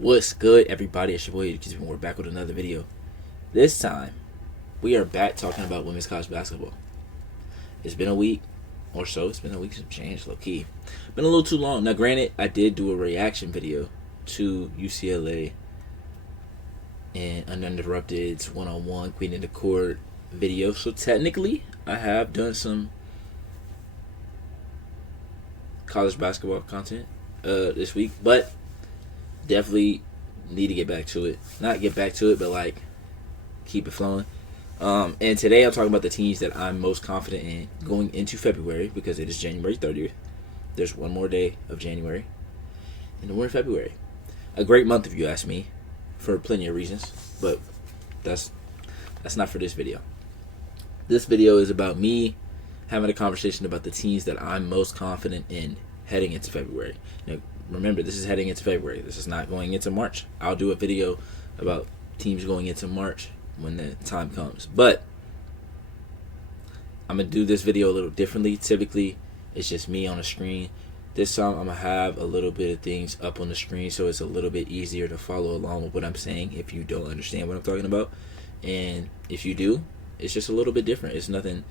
What's good, everybody? It's your boy, we're back with another video. This time, we are back talking about women's college basketball. It's been a week or so. It's been a week, some change, low key. Been a little too long. Now, granted, I did do a reaction video to UCLA and Uninterrupted's one-on-one Queen in the Court video. So technically, I have done some college basketball content this week, but definitely need to get back to it. Not get back to it, but like keep it flowing. And today I'm talking about the teams that I'm most confident in going into February, because it is January 30th. There's one more day of January, and then we're in February. A great month, if you ask me, for plenty of reasons, but that's not for this video. This video is about me having a conversation about the teams that I'm most confident in heading into February. Now, remember, this is heading into February. This is not going into March. I'll do a video about teams going into March when the time comes. But I'm going to do this video a little differently. Typically, it's just me on a screen. This time, I'm going to have a little bit of things up on the screen, so it's a little bit easier to follow along with what I'm saying if you don't understand what I'm talking about. And if you do, it's just a little bit different. It's nothing,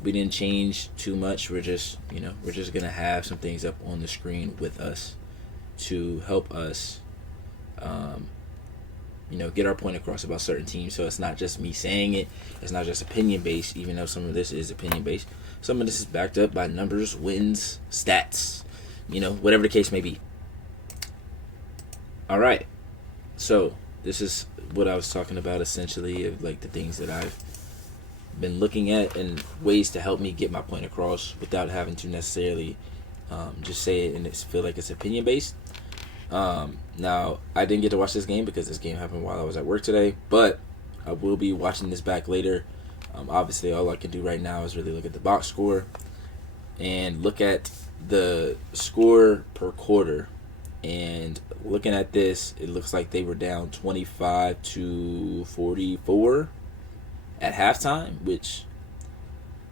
we didn't change too much. We're just going to have some things up on the screen with us to help us, get our point across about certain teams. So it's not just me saying it. It's not just opinion-based, even though some of this is opinion-based. Some of this is backed up by numbers, wins, stats, whatever the case may be. All right. So this is what I was talking about, essentially, of like the things that I've been looking at and ways to help me get my point across without having to necessarily just say it and feel like it's opinion based. Now, I didn't get to watch this game because this game happened while I was at work today, but I will be watching this back later. Obviously, all I can do right now is really look at the box score and look at the score per quarter. And looking at this, it looks like they were down 25-44 at halftime, which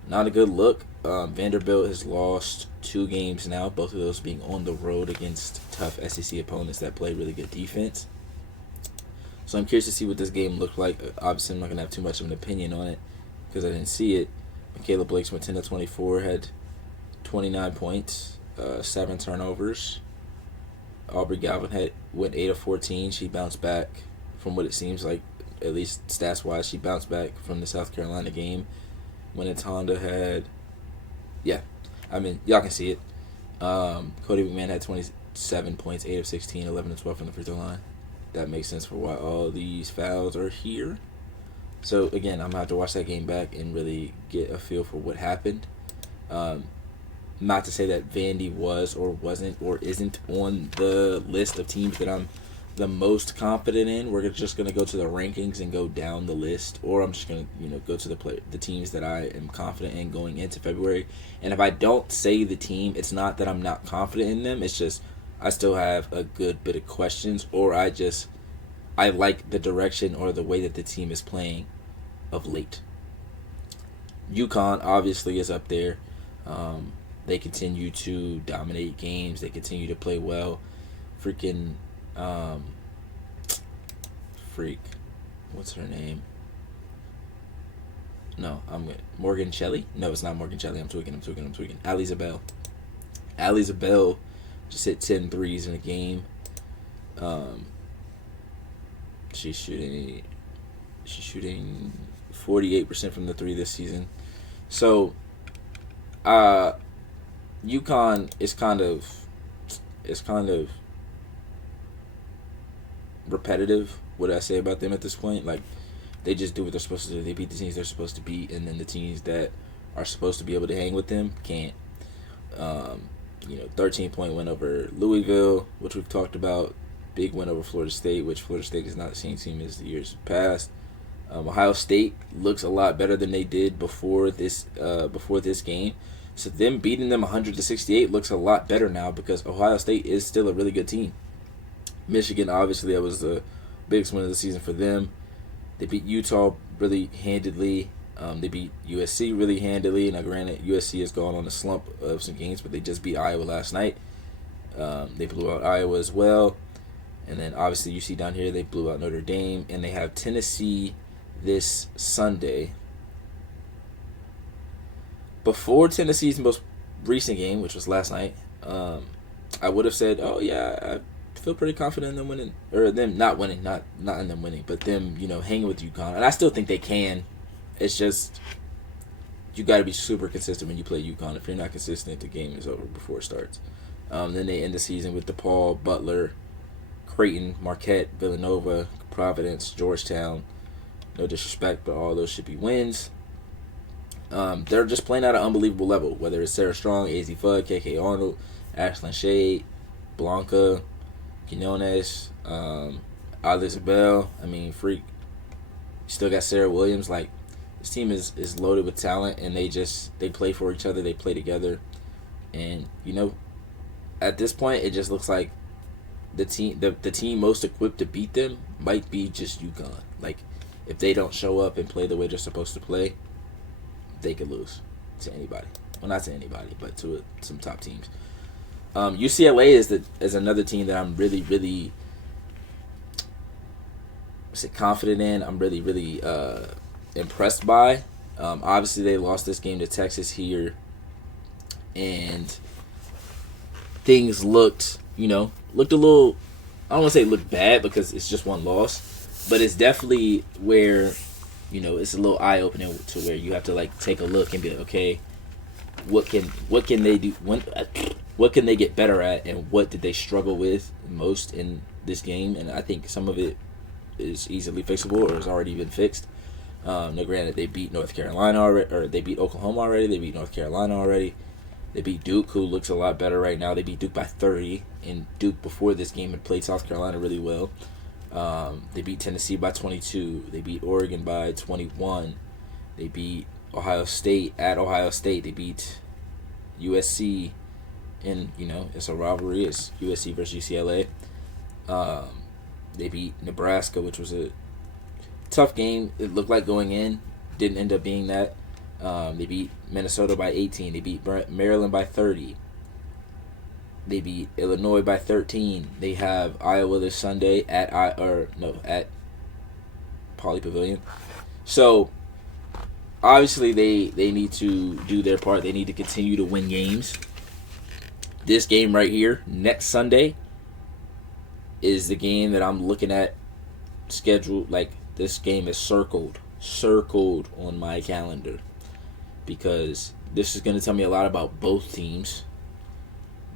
not a good look. Vanderbilt has lost 2 games now, both of those being on the road against tough SEC opponents that play really good defense. So I'm curious to see what this game looked like. Obviously, I'm not going to have too much of an opinion on it because I didn't see it. Michaela Blakes went 10-24, had 29 points, 7 turnovers. Aubrey Galvin went 8-14. She bounced back from what it seems like, at least stats-wise. She bounced back from the South Carolina game when Honda had, y'all can see it. Cody McMahon had 27 points, 8 of 16, 11 of 12 from the free throw line. That makes sense for why all these fouls are here. So, again, I'm going to have to watch that game back and really get a feel for what happened. Not to say that Vandy was or wasn't or isn't on the list of teams that I'm the most confident in. We're just going to go to the rankings and go down the list, or I'm just going to go to the teams that I am confident in going into February. And if I don't say the team, it's not that I'm not confident in them. It's just I still have a good bit of questions, or I like the direction or the way that the team is playing of late. UConn obviously is up there. They continue to dominate games. They continue to play well. What's her name? No, Morgan Shelley? No, it's not Morgan Shelley. I'm tweaking. Ali Zabel. Ali Zabel just hit 10 threes in a game. She's shooting 48% from the 3 this season. So, UConn is kind of repetitive. What I say about them at this point, like they just do what they're supposed to do. They beat the teams they're supposed to beat, and then the teams that are supposed to be able to hang with them can't. 13-point win over Louisville, which we've talked about. Big win over Florida State, which Florida State is not the same team as the years past. Ohio State looks a lot better than they did before this game. So them beating them 100-68 looks a lot better now because Ohio State is still a really good team. Michigan, obviously, that was the biggest win of the season for them. They beat Utah really handedly. They beat USC really handily. Now, granted, USC has gone on a slump of some games, but they just beat Iowa last night. They blew out Iowa as well. And then obviously you see down here they blew out Notre Dame, and they have Tennessee this Sunday. Before Tennessee's most recent game, which was last night, I would have said, oh yeah, I feel pretty confident in them winning, or them not winning, not in them winning, but them, hanging with UConn. And I still think they can. It's just you got to be super consistent when you play UConn. If you're not consistent, the game is over before it starts. Then they end the season with DePaul, Butler, Creighton, Marquette, Villanova, Providence, Georgetown. No disrespect, but all those should be wins. They're just playing at an unbelievable level, whether it's Sarah Strong, AZ Fudd, KK Arnold, Ashlyn Shade, Blanca, Quinones, Isabel. I mean, freak. Still got Sarah Williams. Like, this team is loaded with talent, and they play for each other. They play together. And, at this point, it just looks like the team most equipped to beat them might be just UConn. Like, if they don't show up and play the way they're supposed to play, they could lose to anybody. Well, not to anybody, but to some top teams. UCLA is another team that I'm really, really confident in. I'm really, really impressed by. Obviously, they lost this game to Texas here, and things looked a little. I don't want to say looked bad because it's just one loss, but it's definitely where it's a little eye opening to where you have to take a look and be like, okay, what can they do? What can they get better at, and what did they struggle with most in this game? And I think some of it is easily fixable or has already been fixed. Now, granted, they beat North Carolina already, or they beat Oklahoma already. They beat North Carolina already. They beat Duke, who looks a lot better right now. They beat Duke by 30, and Duke before this game had played South Carolina really well. They beat Tennessee by 22. They beat Oregon by 21. They beat Ohio State at Ohio State. They beat USC. And, it's a rivalry. It's USC versus UCLA. They beat Nebraska, which was a tough game. It looked like going in. Didn't end up being that. They beat Minnesota by 18. They beat Maryland by 30. They beat Illinois by 13. They have Iowa this Sunday at Pauley Pavilion. So, obviously, they need to do their part. They need to continue to win games. This game right here, next Sunday, is the game that I'm looking at scheduled. Like, this game is circled on my calendar, because this is going to tell me a lot about both teams.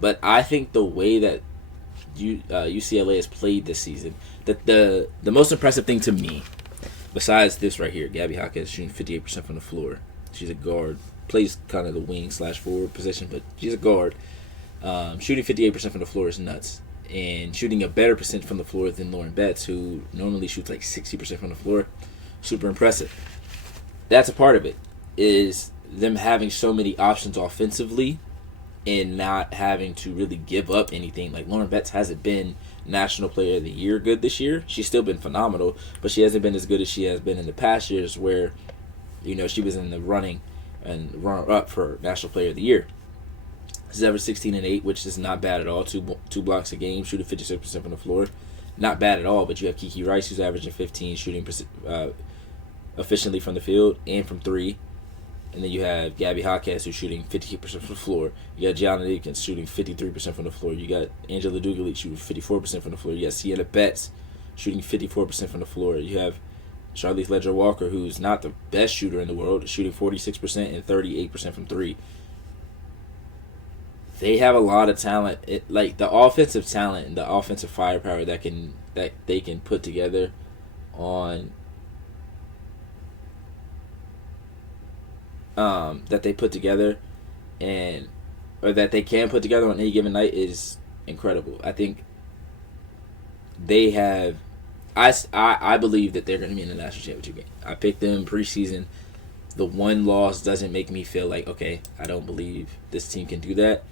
But I think the way that UCLA has played this season, that the most impressive thing to me, besides this right here, Gabby Hawkins shooting 58% from the floor. She's a guard, plays kind of the wing/forward position, but she's a guard. Shooting 58% from the floor is nuts. And shooting a better percent from the floor than Lauren Betts, who normally shoots like 60% from the floor. Super impressive. That's a part of it, is them having so many options offensively and not having to really give up anything. Like, Lauren Betts hasn't been National Player of the Year good this year. She's still been phenomenal, but she hasn't been as good as she has been in the past years where, she was in the running and runner-up for National Player of the Year. She's averaged 16 and 8, which is not bad at all. Two blocks a game, shooting 56% from the floor. Not bad at all, but you have Kiki Rice, who's averaging 15, shooting efficiently from the field and from three. And then you have Gabby Hawkins, who's shooting 58% from the floor. You got Gianna Akins shooting 53% from the floor. You got Angela Dugalit shooting 54% from the floor. You got Sienna Betts shooting 54% from the floor. You have Charlize Ledger-Walker, who's not the best shooter in the world, shooting 46% and 38% from three. They have a lot of talent. Like the offensive talent and the offensive firepower that they can put together on that they put together or that they can put together on any given night is incredible. I think they have. I believe that they're going to be in the national championship game. I picked them preseason. The one loss doesn't make me feel like, okay, I don't believe this team can do that.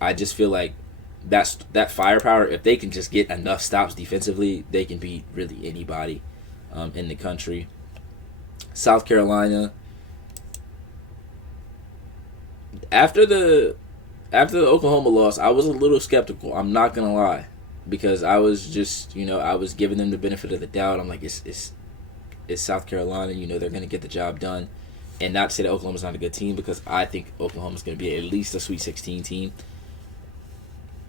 I just feel like that firepower, if they can just get enough stops defensively, they can beat really anybody in the country. South Carolina, after the Oklahoma loss, I was a little skeptical. I'm not going to lie. because I was just, I was giving them the benefit of the doubt. I'm like, it's South Carolina. They're going to get the job done. And not to say that Oklahoma's not a good team, because I think Oklahoma's going to be at least a Sweet 16 team.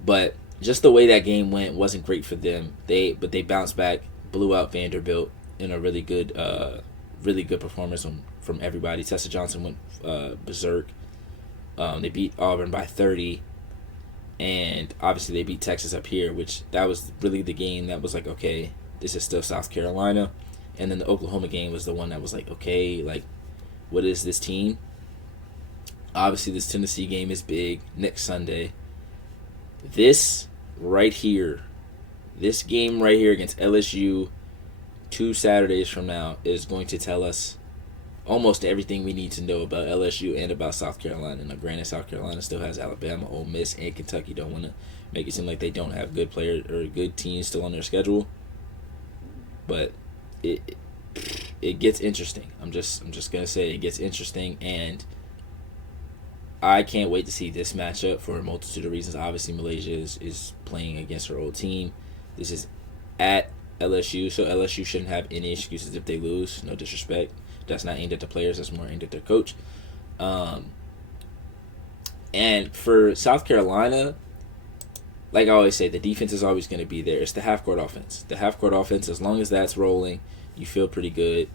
But just the way that game went wasn't great for them. But they bounced back, blew out Vanderbilt in a really good performance from everybody. Tessa Johnson went berserk. They beat Auburn by 30. And obviously they beat Texas up here, which that was really the game that was like, okay, this is still South Carolina. And then the Oklahoma game was the one that was like, okay, like, what is this team? Obviously, this Tennessee game is big next Sunday. This game right here against LSU 2 Saturdays from now is going to tell us almost everything we need to know about LSU and about South Carolina. Now, granted, South Carolina still has Alabama, Ole Miss, and Kentucky. Don't want to make it seem like they don't have good players or good teams still on their schedule. But it gets interesting. I'm just gonna say it gets interesting, and I can't wait to see this matchup for a multitude of reasons. Obviously, Malaysia is playing against her old team. This is at LSU, so LSU shouldn't have any excuses if they lose. No disrespect. That's not aimed at the players. That's more aimed at their coach. And for South Carolina, like I always say, the defense is always going to be there. It's the half-court offense. The half-court offense, as long as that's rolling, you feel pretty good.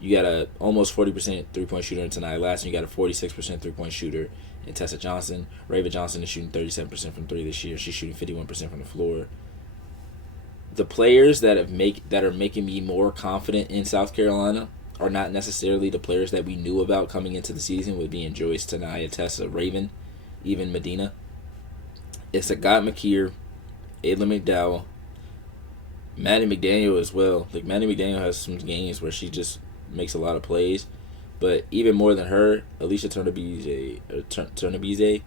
You got a almost 40% three-point shooter in tonight. Last year, you got a 46% three-point shooter in Tessa Johnson. Rava Johnson is shooting 37% from three this year. She's shooting 51% from the floor. The players that are making me more confident in South Carolina are not necessarily the players that we knew about coming into the season, with being Joyce, Tanaya, Tessa, Raven, even Medina. It's Agat McKeer, Ayla McDowell, Maddie McDaniel as well. Like, Maddie McDaniel has some games where she just makes a lot of plays, but even more than her, Alicia Turnabize,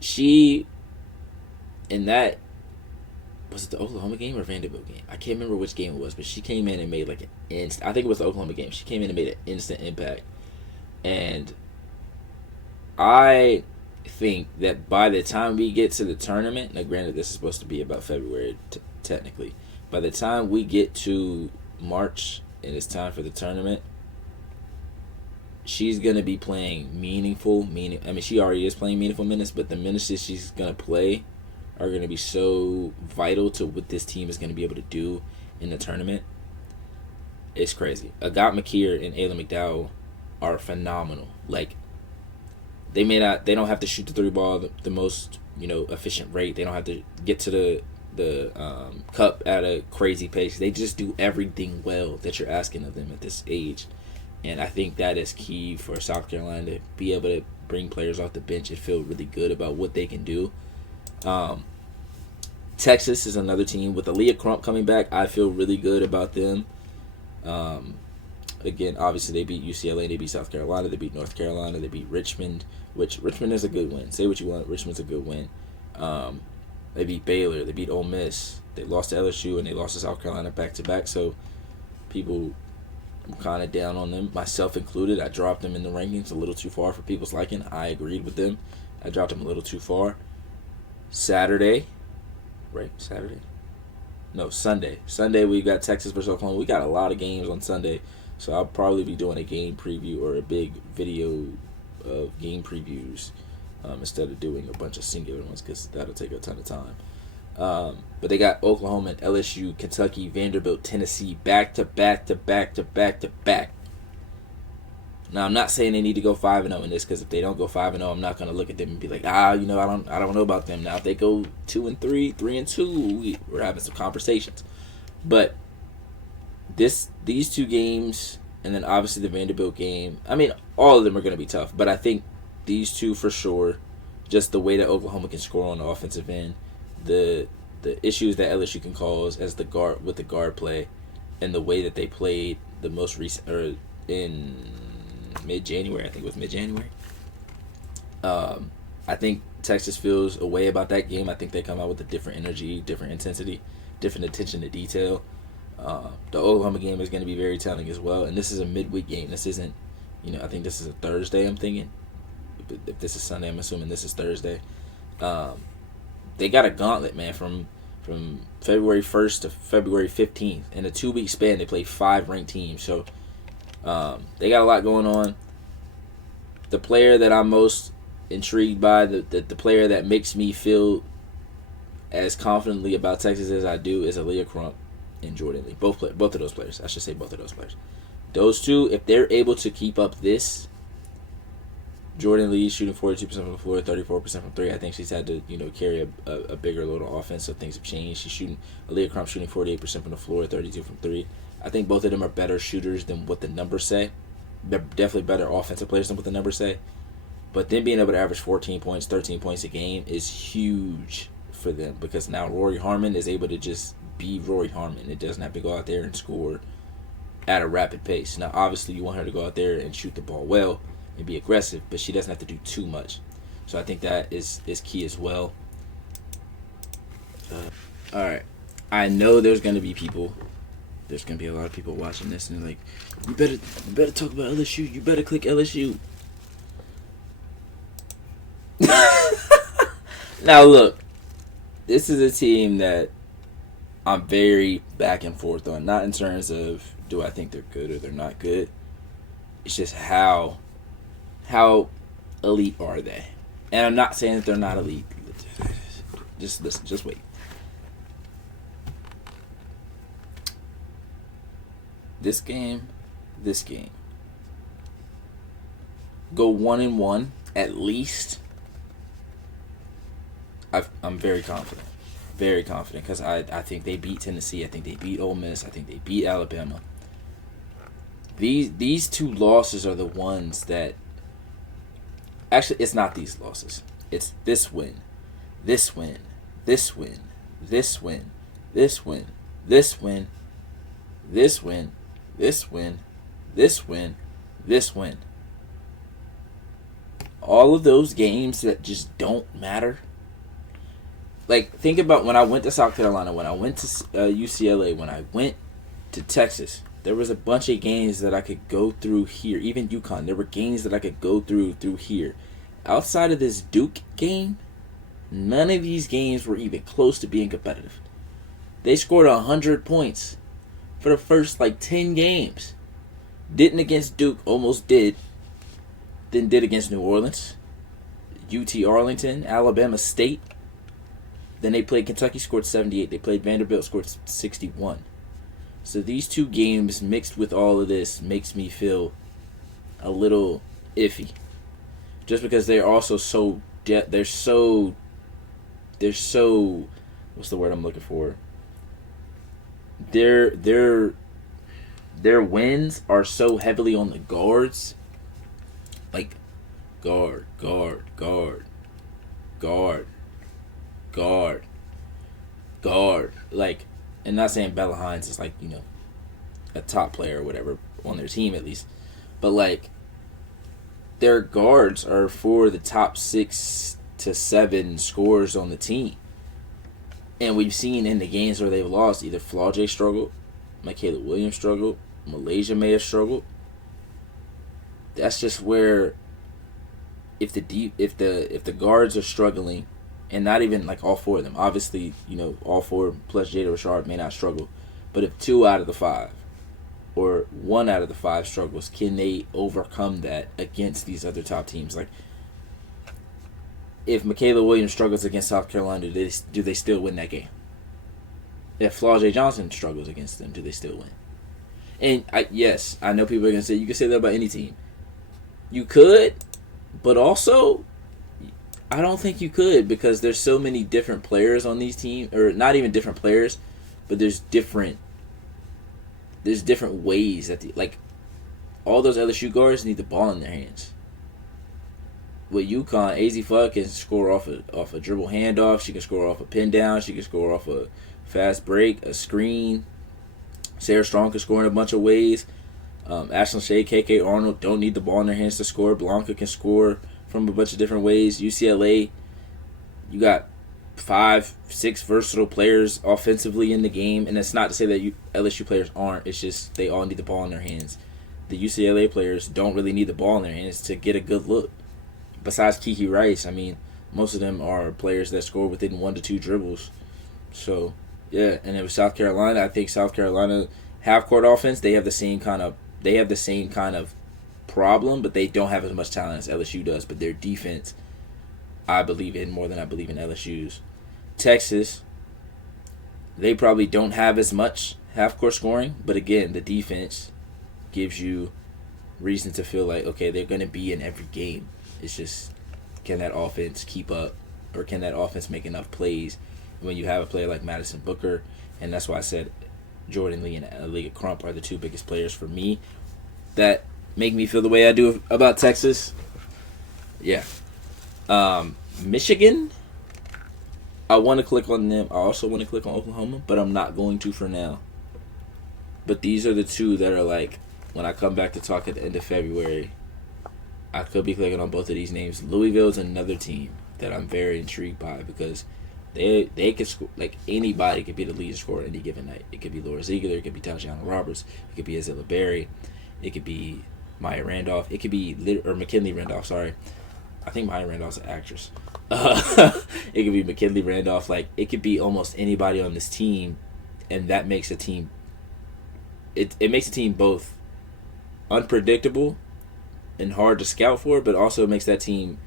she, in that, was it the Oklahoma game or Vanderbilt game? I can't remember which game it was, but she came in and made like an instant. I think it was the Oklahoma game. She came in and made an instant impact, and I think that by the time we get to the tournament, now granted this is supposed to be about February technically, by the time we get to March and it's time for the tournament, she's going to be playing she already is playing meaningful minutes, but the minutes that she's going to play are going to be so vital to what this team is going to be able to do in the tournament. It's crazy. Agat McKeer and Ayla McDowell are phenomenal. Like, they don't have to shoot the three ball the most, efficient rate. They don't have to get to the cup at a crazy pace. They just do everything well that you're asking of them at this age. And I think that is key for South Carolina, to be able to bring players off the bench and feel really good about what they can do. Texas is another team with Aaliyah Crump coming back. I feel really good about them. Again, obviously they beat UCLA, they beat South Carolina, they beat North Carolina, they beat Richmond, which Richmond is a good win. Say what you want, Richmond's a good win. They beat Baylor, they beat Ole Miss, they lost to LSU, and they lost to South Carolina back-to-back. So people, I'm kind of down on them, myself included. I dropped them in the rankings a little too far for people's liking. I agreed with them. I dropped them a little too far. Sunday, we got Texas versus Oklahoma. We got a lot of games on Sunday, so I'll probably be doing a game preview or a big video of game previews instead of doing a bunch of singular ones, because that'll take a ton of time. But they got Oklahoma and LSU, Kentucky, Vanderbilt, Tennessee, back to back. Now, I'm not saying they need to go 5-0 in this, because if they don't go 5-0, I'm not gonna look at them and be like, I don't know about them. Now, if they go 2-3, 3-2, we're having some conversations. But these two games, and then obviously the Vanderbilt game, I mean, all of them are gonna be tough. But I think these two for sure, just the way that Oklahoma can score on the offensive end, the issues that LSU can cause as the guard with the guard play, and the way that they played the most recent, or in mid-January, I think it was mid-January. I think Texas feels a way about that game. I think they come out with a different energy, different intensity, different attention to detail. The Oklahoma game is going to be very telling as well. And this is a midweek game. This isn't, I think this is a Thursday, I'm thinking. If this is Sunday, I'm assuming this is Thursday. They got a gauntlet, man, from From February 1st to February 15th. In a 2-week span, they played 5 ranked teams. So they got a lot going on. The player that I'm most intrigued by, the player that makes me feel as confidently about Texas as I do, is Aaliyah Crump and Jordan Lee. Both of those players. I should say both of those players. Those two, if they're able to keep up this, Jordan Lee shooting 42% from the floor, 34% from 3. I think she's had to, carry a bigger little offense, so things have changed. Aaliyah Crump shooting 48% from the floor, 32 from 3. I think both of them are better shooters than what the numbers say. They're definitely better offensive players than what the numbers say. But them being able to average 14 points, 13 points a game is huge for them, because now Rory Harmon is able to just be Rory Harmon. It doesn't have to go out there and score at a rapid pace. Now, obviously, you want her to go out there and shoot the ball well and be aggressive, but she doesn't have to do too much. So I think that is key as well. All right. I know there's going to be a lot of people watching this and they're like, you better talk about LSU. You better click LSU. Now, look. This is a team that I'm very back and forth on. Not in terms of do I think they're good or they're not good. It's just how elite are they? And I'm not saying that they're not elite. Just listen. Just wait. This game. Go 1-1 at least. I'm very confident. Very confident, because I think they beat Tennessee. I think they beat Ole Miss. I think they beat Alabama. These two losses are the ones that... Actually, it's not these losses. It's this win. This win. This win. This win. This win. This win. This win. This win. This win. This win. All of those games that just don't matter. Like, think about when I went to South Carolina, when I went to UCLA, when I went to Texas. There was a bunch of games that I could go through here. Even UConn, there were games that I could go through here. Outside of this Duke game, none of these games were even close to being competitive. They scored 100 points for the first, 10 games. Didn't against Duke, almost did. Then did against New Orleans, UT Arlington, Alabama State. Then they played Kentucky, scored 78. They played Vanderbilt, scored 61. So these two games mixed with all of this makes me feel a little iffy. Just because they're also they're so what's the word I'm looking for? Their wins are so heavily on the guards. Like guard. Like, and not saying Bella Hines is a top player or whatever on their team at least, but their guards are for the top 6 to 7 scorers on the team. And we've seen in the games where they've lost, either Flau'jae struggled, Michaela Williams struggled, Malaysia may have struggled. That's just where if the guards are struggling, and not even all 4 of them, obviously all 4 plus Jada Rashard may not struggle, but if 2 out of the 5 or 1 out of the 5 struggles, can they overcome that against these other top teams? If Michaela Williams struggles against South Carolina, do they still win that game? If Flau'jae Johnson struggles against them, do they still win? And yes, I know people are gonna say you can say that about any team. You could, but also I don't think you could, because there's so many different players on these teams, or not even different players, but there's different ways that all those LSU guards need the ball in their hands. With UConn, AZ Fudd can score off a dribble handoff. She can score off a pin down. She can score off a fast break, a screen. Sarah Strong can score in a bunch of ways. Ashlyn Shea, KK Arnold don't need the ball in their hands to score. Blanca can score from a bunch of different ways. UCLA, you got 5-6 versatile players offensively in the game, and it's not to say that LSU players aren't. It's just they all need the ball in their hands. The UCLA players don't really need the ball in their hands to get a good look. Besides Kiki Rice, most of them are players that score within 1 to 2 dribbles So, yeah, and it was South Carolina. I think South Carolina half court offense. They have the same kind of problem, but they don't have as much talent as LSU does. But their defense, I believe in more than I believe in LSU's. Texas, they probably don't have as much half court scoring, but again, the defense gives you reason to feel like, okay, they're going to be in every game. It's just, can that offense keep up, or can that offense make enough plays when you have a player like Madison Booker? And that's why I said Jordan Lee and Aaliyah Crump are the two biggest players for me that make me feel the way I do about Texas. Yeah. Michigan, I want to click on them. I also want to click on Oklahoma, but I'm not going to for now. But these are the two that are like, when I come back to talk at the end of February, I could be clicking on both of these names. Louisville is another team that I'm very intrigued by because they could score, like anybody could be the leading scorer any given night. It could be Laura Ziegler, it could be Tatiana Roberts, it could be Azella Berry, it could be Maya Randolph, it could be McKinley Randolph. Sorry, I think Maya Randolph's an actress. It could be McKinley Randolph. Like, it could be almost anybody on this team, and that makes a team. It makes a team both unpredictable and hard to scout for, but also makes that team.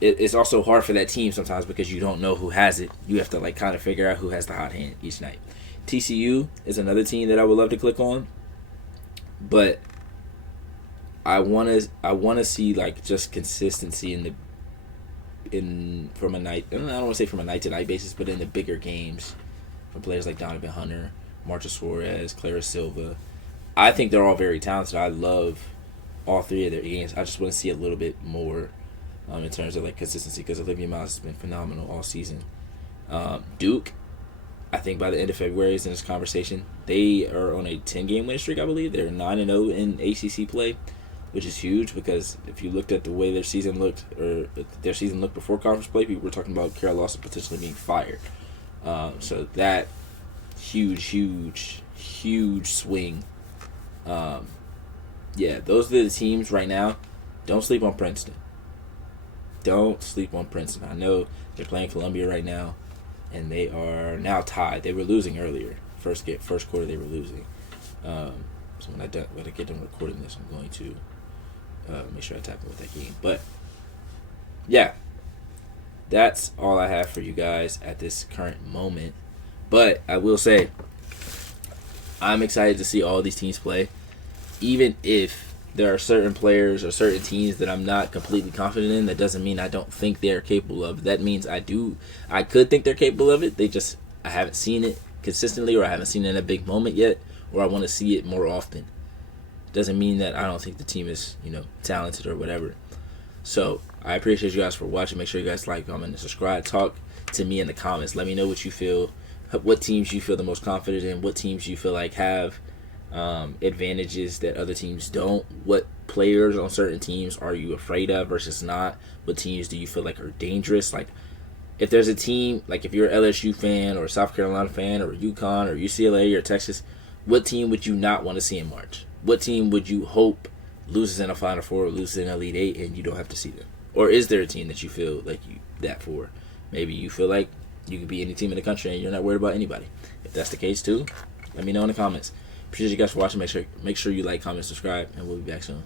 It's also hard for that team sometimes because you don't know who has it. You have to like kind of figure out who has the hot hand each night. TCU is another team that I would love to click on, but I want to see like just consistency from a night. I don't want to say from a night to night basis, but in the bigger games from players like Donovan Hunter, Marta Suarez, Clara Silva. I think they're all very talented. I love all three of their games. I just want to see a little bit more in terms of like consistency because Olivia Miles has been phenomenal all season. Duke, I think by the end of February is in this conversation. They are on a 10-game win streak, I believe. They're 9-0 in ACC play, which is huge because if you looked at the way their season looked, or their season looked before conference play, people were talking about Carol Lawson potentially being fired. So that huge swing. Yeah, those are the teams right now. Don't sleep on Princeton. Don't sleep on Princeton. I know they're playing Columbia right now, and they are now tied. They were losing earlier. First quarter they were losing. So when I get done recording this, I'm going to make sure I tap in with that game. But yeah, that's all I have for you guys at this current moment. But I will say, I'm excited to see all these teams play, even if there are certain players or certain teams that I'm not completely confident in. That doesn't mean I don't think they're capable of. That means I could think they're capable of it. I haven't seen it consistently, or I haven't seen it in a big moment yet, or I want to see it more often. Doesn't mean that I don't think the team is, talented or whatever. So I appreciate you guys for watching. Make sure you guys like, comment, and subscribe. Talk to me in the comments. Let me know what you feel, what teams you feel the most confident in, what teams you feel like have advantages that other teams don't. What players on certain teams are you afraid of versus not? What teams do you feel like are dangerous? Like, if there's a team, like if you're an LSU fan or a South Carolina fan or UConn or UCLA or Texas, what team would you not want to see in March? What team would you hope loses in a Final Four or loses in an Elite Eight and you don't have to see them? Or is there a team that you feel like that for? Maybe you feel like you could be any team in the country and you're not worried about anybody. If that's the case too, let me know in the comments. Appreciate you guys for watching. Make sure you like, comment, subscribe, and we'll be back soon.